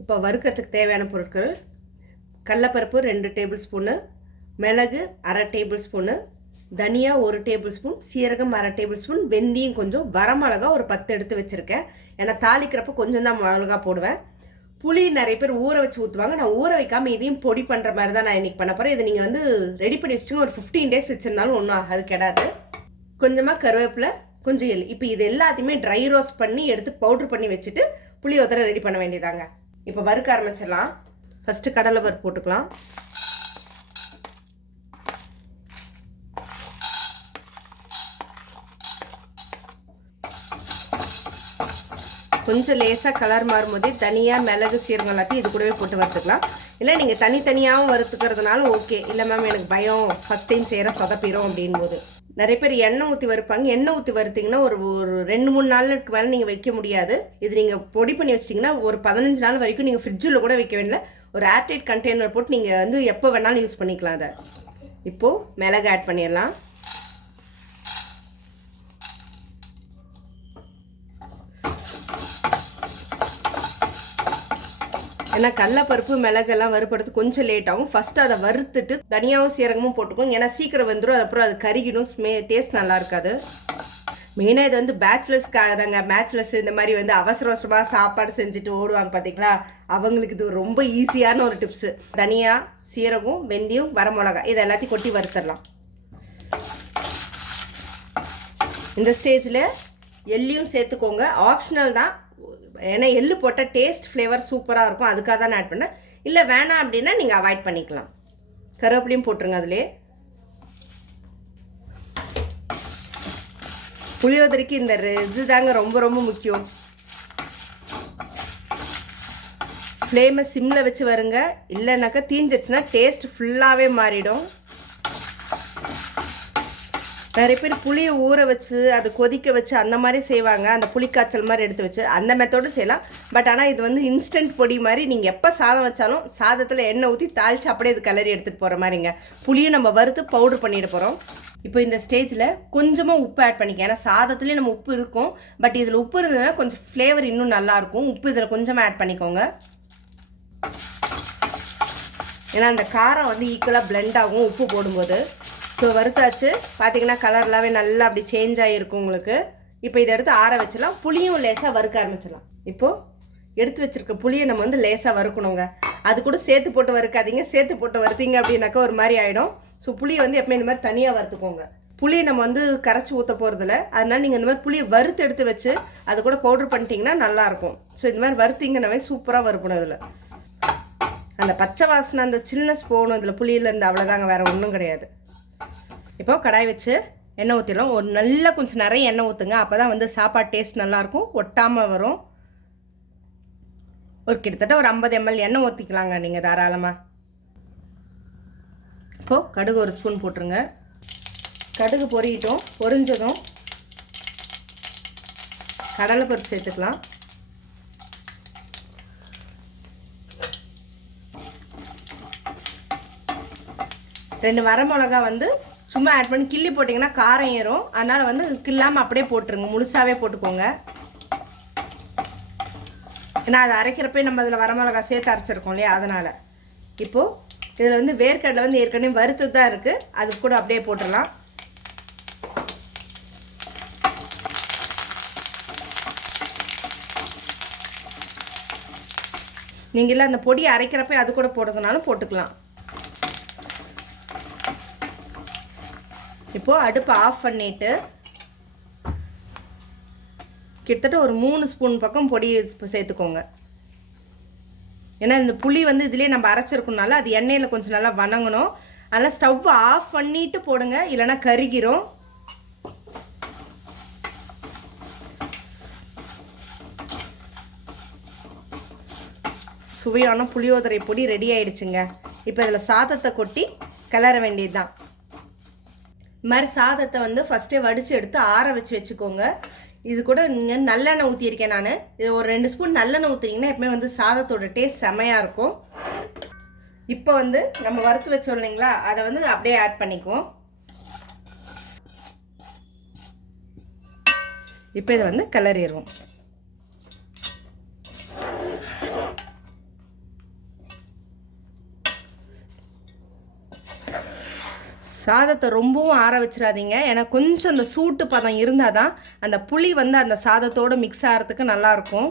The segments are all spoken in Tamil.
இப்போ வறுக்கிறதுக்கு தேவையான பொருட்கள்: கடலைப்பருப்பு 2 டேபிள் ஸ்பூனு, மிளகு 1/2 டேபிள் ஸ்பூனு, தனியா 1 டேபிள் ஸ்பூன், சீரகம் 1/2 டேபிள் ஸ்பூன், வெந்தயம் கொஞ்சம், வரமிளகா ஒரு 10 எடுத்து வச்சுருக்கேன். ஏன்னா தாளிக்கிறப்ப கொஞ்சம் தான் மிளகா போடுவேன். புளி நிறைய பேர் ஊற வச்சு ஊற்றுவாங்க. நான் ஊற வைக்காமல் இதையும் பொடி பண்ணுற மாதிரி தான் நான் இன்றைக்கி பண்ண போகிறேன். இதை நீங்கள் வந்து ரெடி பண்ணி வச்சுட்டு ஒரு 15 டேஸ் வச்சுருந்தாலும் ஒன்றும் ஆகாது, கெடாது. கொஞ்சமாக கருவேப்பிலை, கொஞ்சம் எள். இப்போ இது எல்லாத்தையுமே ட்ரை ரோஸ்ட் பண்ணி எடுத்து பவுட்ரு பண்ணி வச்சுட்டு புளியோதரை ரெடி பண்ண வேண்டியதாங்க. இப்போ வறுக்க ஆரம்பிச்சிடலாம். ஃபஸ்ட்டு கடலை பருப்பு போட்டுக்கலாம். கொஞ்சம் லேசாக கலர் மாறும்போதே தனியாக மிளகு சீரகம் எல்லாத்தையும் இது கூடவே போட்டு வறுத்துக்கலாம். இல்லை நீங்கள் தனித்தனியாகவும் வறுத்துக்கிறதுனால ஓகே. இல்லை மேம் எனக்கு பயம், ஃபஸ்ட் டைம் செய்கிற சொதப்பிடும் அப்படின்போது நிறைய பேர் எண்ணெய் ஊற்றி வறுப்பாங்க. எண்ணெய் ஊற்றி வறுத்திங்கன்னா ஒரு 2-3 நாளுக்கு மேலே நீங்கள் வைக்க முடியாது. இது நீங்கள் பொடி பண்ணி வச்சிட்டிங்கன்னா ஒரு 15 நாள் வரைக்கும் நீங்கள் ஃப்ரிட்ஜில் கூட வைக்க வேண்டிய ஒரு ஏர்டைட் கண்டெய்னர் போட்டு நீங்கள் வந்து எப்போ வேணாலும் யூஸ் பண்ணிக்கலாம். அதை இப்போது மிளகு ஆட் பண்ணிடலாம். ஏன்னா கடலைப்பருப்பு மிளகெல்லாம் வறுப்படுறது கொஞ்சம் லேட் ஆகும். ஃபஸ்ட்டு அதை வறுத்துட்டு தனியாகவும் சீரகமும் போட்டுக்கோங்க. ஏன்னா சீக்கிரம் வந்துடும். அதுக்கப்புறம் அது கருகிடும், டேஸ்ட் நல்லா இருக்காது. மெயினாக இது வந்து பேச்சுலர்ஸ்க்காக தாங்க. பேச்சுலர்ஸ் இந்த மாதிரி வந்து அவசர அவசரமாக சாப்பாடு செஞ்சுட்டு ஓடுவாங்க பார்த்தீங்களா, அவங்களுக்கு இது ரொம்ப ஈஸியான ஒரு டிப்ஸு. தனியா, சீரகம், வெந்தயம், வரமிளகா இது எல்லாத்தையும் கொட்டி வறுத்துடலாம். இந்த ஸ்டேஜில் எள்ளையும் சேர்த்துக்கோங்க. ஆப்ஷனல் தான். ஏன்னா எள்ளு போட்டால் டேஸ்ட் ஃப்ளேவர் சூப்பராக இருக்கும். அதுக்காக தான் நான் ஆட் பண்ணேன். இல்லை வேணாம் அப்படின்னா நீங்கள் அவாய்ட் பண்ணிக்கலாம். கருவேப்பிலையும் போட்டுருங்க. அதிலே புளியோதரைக்கு இந்த இது தாங்க ரொம்ப ரொம்ப முக்கியம். ஃப்ளேமை சிம்மில் வச்சு வருங்க. இல்லைனாக்கா தீஞ்சிருச்சுன்னா டேஸ்ட் ஃபுல்லாகவே மாறிடும். நிறைய பேர் புளியை ஊற வச்சு அது கொதிக்க வச்சு அந்த மாதிரி செய்வாங்க. அந்த புளிக்காய்ச்சல் மாதிரி எடுத்து வச்சு அந்த மெத்தோடு செய்யலாம். பட் ஆனால் இது வந்து இன்ஸ்டன்ட் பொடி மாதிரி. நீங்கள் எப்போ சாதம் வச்சாலும் சாதத்தில் எண்ணெய் ஊற்றி தாளித்து அப்படியே இது கலரி எடுத்துகிட்டு போகிற மாதிரிங்க. புளியும் நம்ம வறுத்து பவுட்ரு பண்ணிட போகிறோம். இப்போ இந்த ஸ்டேஜில் கொஞ்சமாக உப்பு ஆட் பண்ணிக்க. ஏன்னா சாதத்துலேயே நம்ம உப்பு இருக்கும். பட் இதில் உப்பு இருந்ததுன்னா கொஞ்சம் ஃப்ளேவர் இன்னும் நல்லாயிருக்கும். உப்பு இதில் கொஞ்சமாக ஆட் பண்ணிக்கோங்க. ஏன்னா அந்த காரம் வந்து ஈக்குவலாக பிளெண்ட் ஆகும் உப்பு போடும்போது. ஸோ வறுத்தாச்சு. பார்த்தீங்கன்னா கலர்லாவே நல்லா அப்படி சேஞ்ச் ஆகிருக்கும் உங்களுக்கு. இப்போ இதை எடுத்து ஆற வச்சிடலாம். புளியும் லேசாக வறுக்க ஆரம்பிச்சிடலாம். இப்போது எடுத்து வச்சுருக்க புளியை நம்ம வந்து லேசாக வறுக்கணுங்க. அது கூட சேர்த்து போட்டு வறுக்காதீங்க. சேர்த்து போட்டு வறுத்தீங்க அப்படின்னாக்கா ஒரு மாதிரி ஆகிடும். ஸோ புளியை வந்து எப்பவுமே இந்த மாதிரி தனியாக வறுத்துக்கோங்க. புளியை நம்ம வந்து கரைச்சி ஊற்ற போகிறதில்ல. அதனால் நீங்கள் இந்த மாதிரி புளியை வறுத்து எடுத்து வச்சு அது கூட பவுட்ரு பண்ணிட்டீங்கன்னா நல்லாயிருக்கும். ஸோ இந்த மாதிரி வறுத்தீங்கன்னாவே சூப்பராக வறுக்கணும். அதில் அந்த பச்சை வாசனை அந்த சில்னஸ் போகணும். இதில் புளியிலேருந்து அவ்வளோதாங்க, வேறு ஒன்றும் கிடையாது. இப்போ கடாய் வச்சு எண்ணெய் ஊற்றிடலாம். ஒரு நல்லா கொஞ்சம் நிறைய எண்ணெய் ஊற்றுங்க. அப்போ தான் வந்து சாப்பாடு டேஸ்ட் நல்லாயிருக்கும், ஒட்டாமல் வரும். ஒரு கிட்டத்தட்ட ஒரு 50 ml எண்ணெய் ஊற்றிக்கலாங்க நீங்கள் தாராளமாக. இப்போது கடுகு 1 ஸ்பூன் போட்டுருங்க. கடுகு பொரியட்டும். பொரிஞ்சதும் கடலைப்பருப்பு சேர்த்துக்கலாம். ரெண்டு வரமிளகா வந்து சும்மா ஆட் பண்ணி கிள்ளி போட்டிங்கன்னா காரம் ஏறும். அதனால் வந்து கிள்ளாமல் அப்படியே போட்டுருங்க. முழுசாகவே போட்டுக்கோங்க. ஏன்னா அது அரைக்கிறப்பே நம்ம அதில் வரமிளகா சேர்த்து அரைச்சிருக்கோம் இல்லையா, அதனால். இப்போது இதில் வந்து வேர்க்கடலை வந்து ஏற்கனவே வறுத்து தான் இருக்குது. அது கூட அப்படியே போட்டுடலாம். நீங்கள் இல்லை அந்த பொடியை அரைக்கிறப்ப அது கூட போடுறதுனாலும் போட்டுக்கலாம். இப்போது அடுப்பை ஆஃப் பண்ணிவிட்டு கிட்டத்தட்ட ஒரு 3 ஸ்பூன் பக்கம் பொடி சேர்த்துக்கோங்க. ஏன்னா இந்த புளி வந்து இதுலேயே நம்ம அரைச்சிருக்கனால அது எண்ணெயில் கொஞ்சம் நல்லா வணங்கணும். அதனால் ஸ்டவ்வை ஆஃப் பண்ணிவிட்டு போடுங்க, இல்லைன்னா கருகிரும். சுவையான புளியோதரை பொடி ரெடி ஆயிடுச்சுங்க. இப்போ இதில் சாதத்தை கொட்டி கிளற வேண்டியது தான். இது மாதிரி சாதத்தை வந்து ஃபஸ்ட்டே வடித்து எடுத்து ஆற வச்சுக்கோங்க. இது கூட நீங்கள் நல்லெண்ணெய் ஊற்றியிருக்கேன் நான். இது ஒரு 2 ஸ்பூன் நல்லெண்ணெய் ஊற்றிங்கன்னா எப்பவுமே வந்து சாதத்தோட டேஸ்ட் செமையாக இருக்கும். இப்போ வந்து நம்ம வறுத்து வச்சோம் இல்லைங்களா, அதை வந்து அப்படியே ஆட் பண்ணிக்குவோம். இப்போ இதை வந்து கிளறிடுவோம். சாதத்தை ரொம்பவும் ஆற வச்சிடாதீங்க. ஏன்னா கொஞ்சம் அந்த சூட்டு பதம் இருந்தால் தான் அந்த புளி வந்து அந்த சாதத்தோடு மிக்ஸ் ஆகிறதுக்கு நல்லாயிருக்கும்.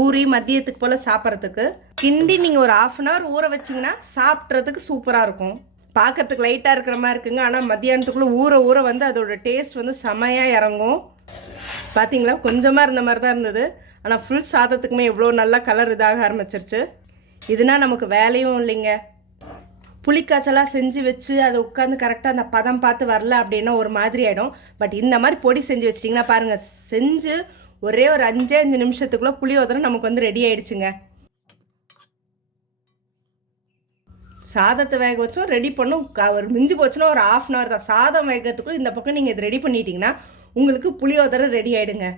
ஊறி மதியத்துக்கு போல் சாப்பிட்றதுக்கு கிண்டி நீங்கள் ஒரு 1/2 அன் ஹவர் ஊற வச்சிங்கன்னா சாப்பிட்றதுக்கு சூப்பராக இருக்கும். பார்க்குறதுக்கு லைட்டாக இருக்கிற மாதிரி இருக்குங்க, ஆனால் மத்தியானத்துக்குள்ளே ஊற ஊற வந்து அதோட டேஸ்ட் வந்து செமையாக இறங்கும். பார்த்தீங்களா, கொஞ்சமாக இருந்த மாதிரி தான் இருந்தது, ஆனால் ஃபுல் சாதத்துக்குமே எவ்வளோ நல்லா கலர் இதாக ஆரம்பிச்சிருச்சு. இதுனா நமக்கு வேலையும் இல்லைங்க. புளிக்காய்ச்சலாக செஞ்சு வச்சு அதை உட்காந்து கரெக்டாக அந்த பதம் பார்த்து வரல அப்படின்னா ஒரு மாதிரி ஆகிடும். பட் இந்த மாதிரி பொடி செஞ்சு வச்சிட்டிங்கன்னா பாருங்கள், செஞ்சு ஒரே ஒரு 5 நிமிஷத்துக்குள்ளே புளியோதரை நமக்கு வந்து ரெடி ஆகிடுச்சுங்க. சாதத்தை வேக வச்சோம், ரெடி பண்ணும். ஒரு மிஞ்சி போச்சுன்னா ஒரு 1/2 அன் ஹவர் தான். சாதம் வேகத்துக்குள்ளே இந்த பக்கம் நீங்கள் இது ரெடி பண்ணிட்டீங்கன்னா உங்களுக்கு புளியோதரை ரெடி ஆகிடுங்க.